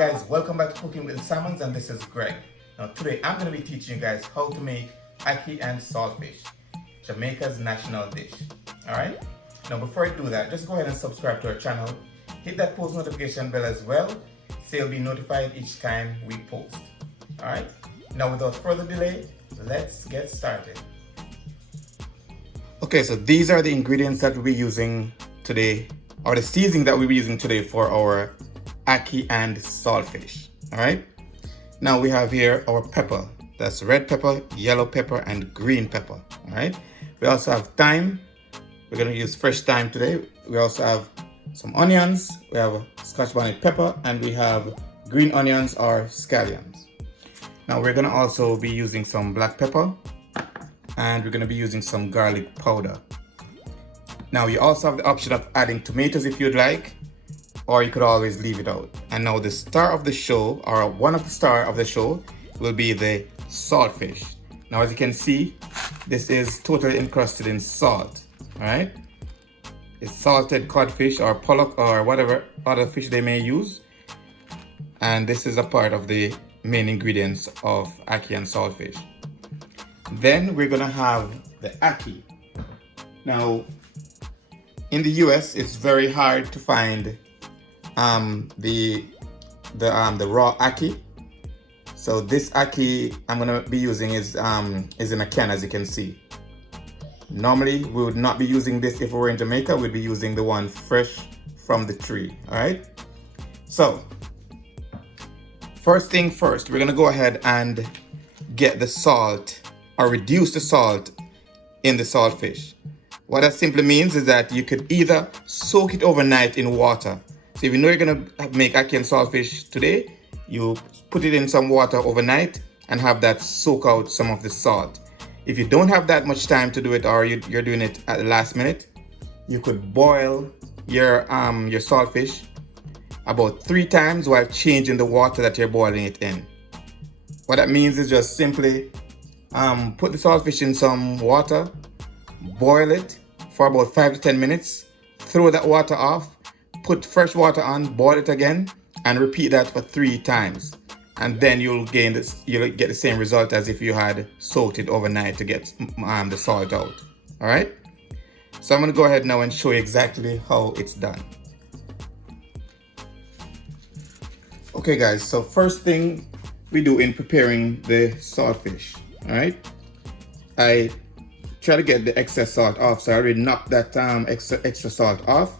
guys, welcome back to Cooking with Salmons, and this is Greg. Now today I'm going to be teaching you guys how to make ackee and saltfish, Jamaica's national dish. Alright, now before I do that, just go ahead and subscribe to our channel, hit that post notification bell as well, so you'll be notified each time we post. Alright, now without further delay, let's get started. Okay, so these are the ingredients that we'll be using today, or the seasoning that we'll be using today for our ackee and saltfish. All right, now we have here our pepper. That's red pepper, yellow pepper, and green pepper. All right, we also have thyme. We're going to use fresh thyme today. We also have some onions. We have scotch bonnet pepper, and we have green onions or scallions. Now we're going to also be using some black pepper, and we're going to be using some garlic powder. Now you also have the option of adding tomatoes if you'd like, or you could always leave it out. And now the star of the show, or one of the star of the show, will be the saltfish. Now as you can see, this is totally encrusted in salt. All right, it's salted codfish or pollock or whatever other fish they may use, and this is a part of the main ingredients of ackee and saltfish. Then we're gonna have the ackee. Now in the US, it's very hard to find the raw ackee. So this ackee I'm gonna be using is in a can, as you can see. Normally we would not be using this if we were in Jamaica. We'd be using the one fresh from the tree. All right, so first thing first, we're gonna go ahead and get the salt, or reduce the salt in the saltfish. What that simply means is that you could either soak it overnight in water. So if you know you're gonna make ackee and saltfish today, you put it in some water overnight and have that soak out some of the salt. If you don't have that much time to do it, or you're doing it at the last minute, you could boil your saltfish about 3 times while changing the water that you're boiling it in. What that means is just simply put the saltfish in some water, boil it for about 5 to 10 minutes, throw that water off, put fresh water on, boil it again, and repeat that for 3 times. And then you'll get the same result as if you had soaked it overnight to get the salt out. All right, so I'm going to go ahead now and show you exactly how it's done. Okay guys, so first thing we do in preparing the saltfish, all right, I try to get the excess salt off. So I already knocked that extra salt off.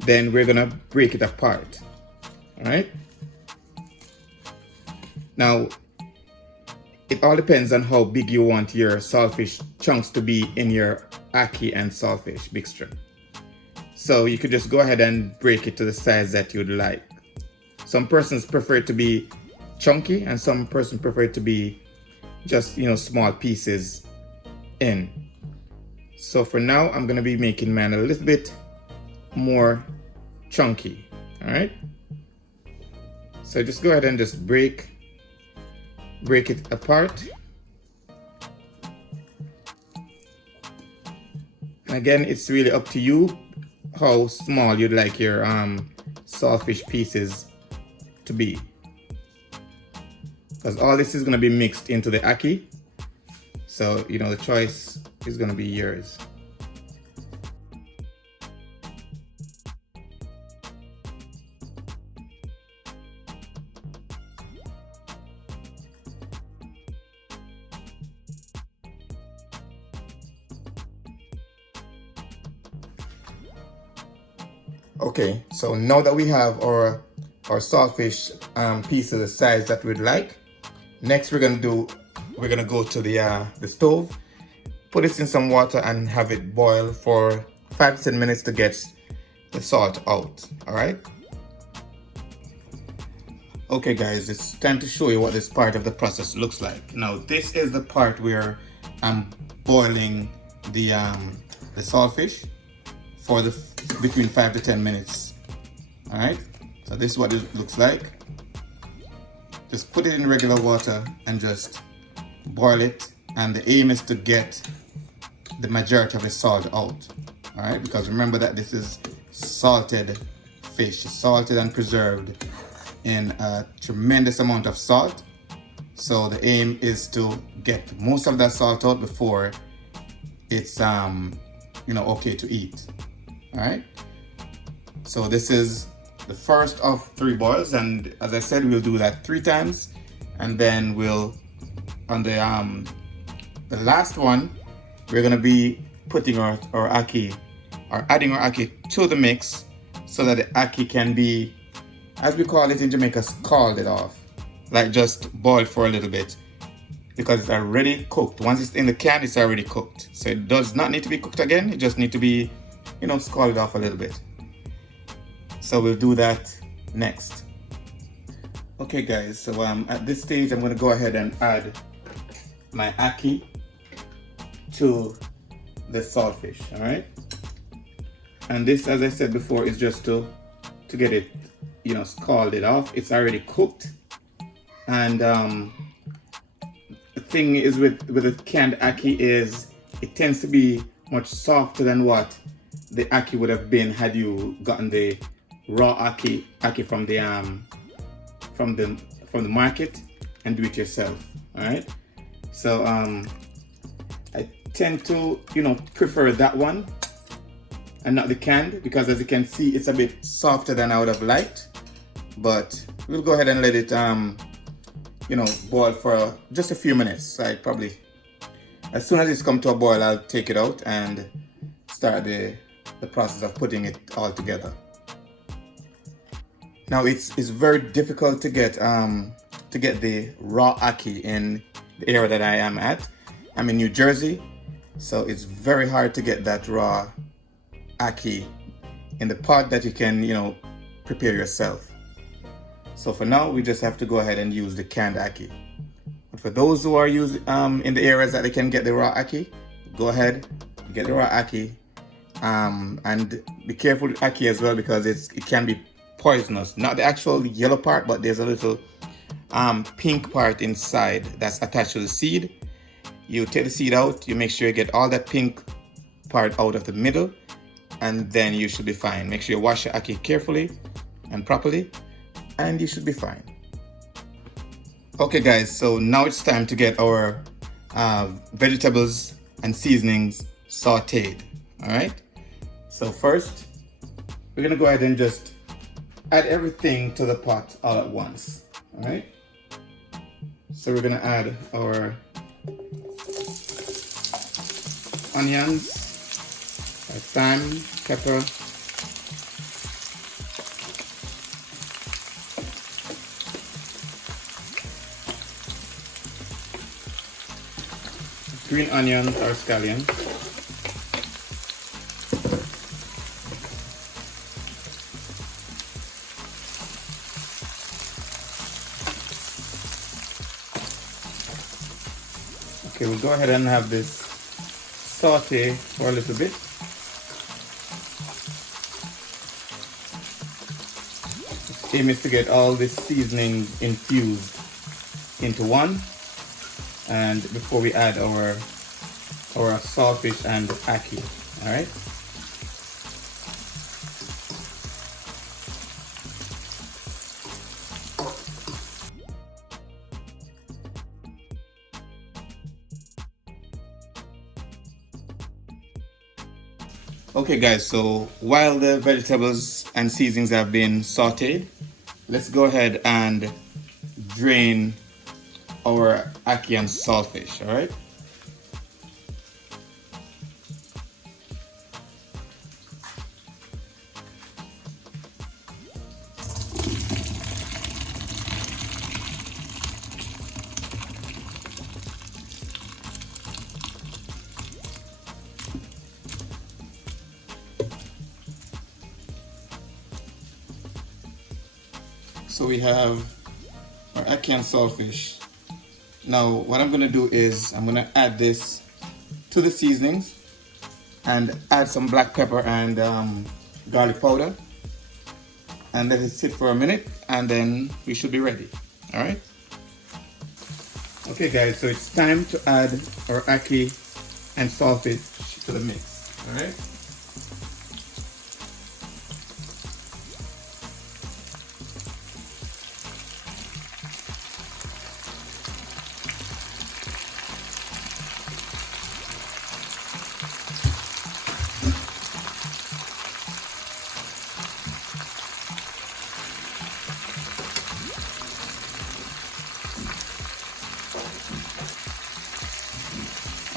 Then we're gonna break it apart. All right, now it all depends on how big you want your saltfish chunks to be in your ackee and saltfish mixture. So you could just go ahead and break it to the size that you'd like. Some persons prefer it to be chunky, and some persons prefer it to be just, small pieces in. So for now, I'm gonna be making mine a little bit more chunky. All right, so just go ahead and just break it apart. And again, it's really up to you how small you'd like your saltfish pieces to be, because all this is going to be mixed into the ackee. So the choice is going to be yours. Okay, so now that we have our saltfish pieces the size that we'd like, next we're gonna go to the stove, put this in some water and have it boil for 5 to 10 minutes to get the salt out. All right, okay guys, it's time to show you what this part of the process looks like. Now this is the part where I'm boiling the saltfish for between 5 to 10 minutes. All right, so this is what it looks like. Just put it in regular water and just boil it, and the aim is to get the majority of the salt out. All right, because remember that this is salted fish, salted and preserved in a tremendous amount of salt. So the aim is to get most of that salt out before it's okay to eat. All right. So this is the first of 3 boils, and as I said, we'll do that 3 times, and then we'll on the last one we're gonna be putting our ackee, or adding our ackee to the mix, so that the ackee can be, as we call it in Jamaica, scalded off, like just boiled for a little bit, because it's already cooked. Once it's in the can, it's already cooked. So it does not need to be cooked again. It just need to be, scalded off a little bit. So we'll do that next. Okay guys, so at this stage I'm going to go ahead and add my ackee to the saltfish, all right? And this, as I said before, is just to get it, scalded off. It's already cooked. And the thing is with the canned ackee is it tends to be much softer than what the ackee would have been had you gotten the raw ackee from the market and do it yourself. All right. So I tend to prefer that one and not the canned, because as you can see, it's a bit softer than I would have liked. But we'll go ahead and let it boil for just a few minutes. Like probably as soon as it's come to a boil, I'll take it out and start the process of putting it all together. Now it's very difficult to get the raw ackee in the area that I am at. I'm in New Jersey, so it's very hard to get that raw ackee in the pot that you can prepare yourself. So for now, we just have to go ahead and use the canned ackee. But for those who are using in the areas that they can get the raw ackee, go ahead, get the raw ackee, and be careful with ackee as well, because it can be poisonous. Not the actual yellow part, but there's a little pink part inside that's attached to the seed. You take the seed out, you make sure you get all that pink part out of the middle, and then you should be fine. Make sure you wash your ackee carefully and properly, and you should be fine. Okay guys, so now it's time to get our vegetables and seasonings sauteed. All right, so first we're gonna go ahead and just add everything to the pot all at once. All right, so we're gonna add our onions, our thyme, pepper, green onions or scallions, okay, we'll go ahead and have this saute for a little bit. The aim is to get all this seasoning infused into one, and before we add our saltfish and ackee. All right. Okay guys, so while the vegetables and seasonings have been sauteed, let's go ahead and drain our ackee and saltfish. All right. So we have our ackee and saltfish. Now what I'm going to do is I'm going to add this to the seasonings and add some black pepper and garlic powder, and let it sit for a minute, and then we should be ready. All right. Okay guys, so it's time to add our ackee and saltfish to the mix. All right.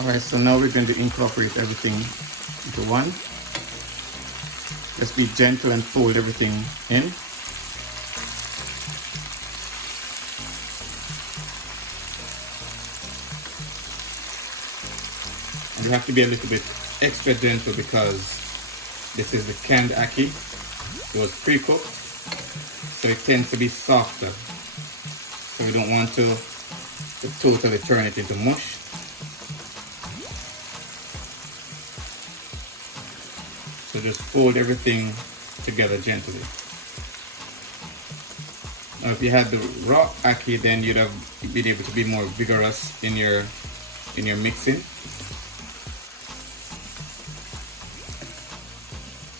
Alright, so now we're going to incorporate everything into one. Just be gentle and fold everything in. And you have to be a little bit extra gentle because this is the canned ackee. It was pre-cooked, so it tends to be softer. So we don't want to totally turn it into mush. So just fold everything together gently. Now if you had the raw ackee, then you'd have been able to be more vigorous in your mixing.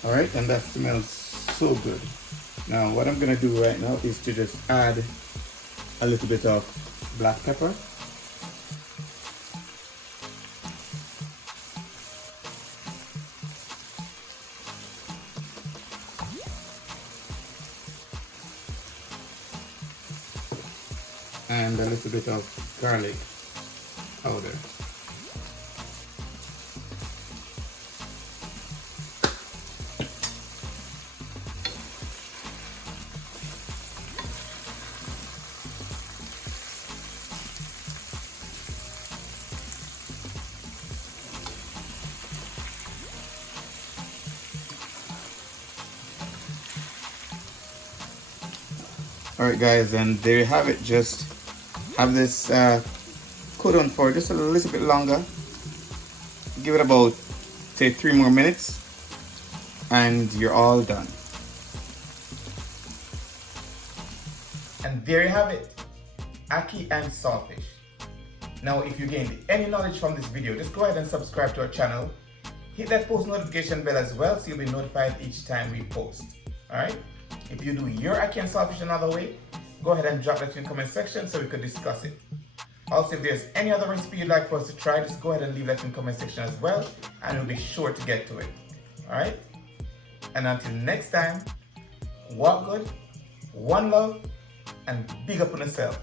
Alright, and that smells so good. Now what I'm gonna do right now is to just add a little bit of black pepper. And a little bit of garlic powder. Alright guys, and there you have it. Just have this cook on for just a little bit longer. Give it about, say, 3 more minutes and you're all done. And there you have it, ackee and saltfish. Now if you gained any knowledge from this video, just go ahead and subscribe to our channel. Hit that post notification bell as well so you'll be notified each time we post. Alright? If you do your ackee and saltfish another way, go ahead and drop that in the comment section so we could discuss it. Also, if there's any other recipe you'd like for us to try, just go ahead and leave that in the comment section as well, and we'll be sure to get to it. Alright? And until next time, walk good, one love, and big up on yourself.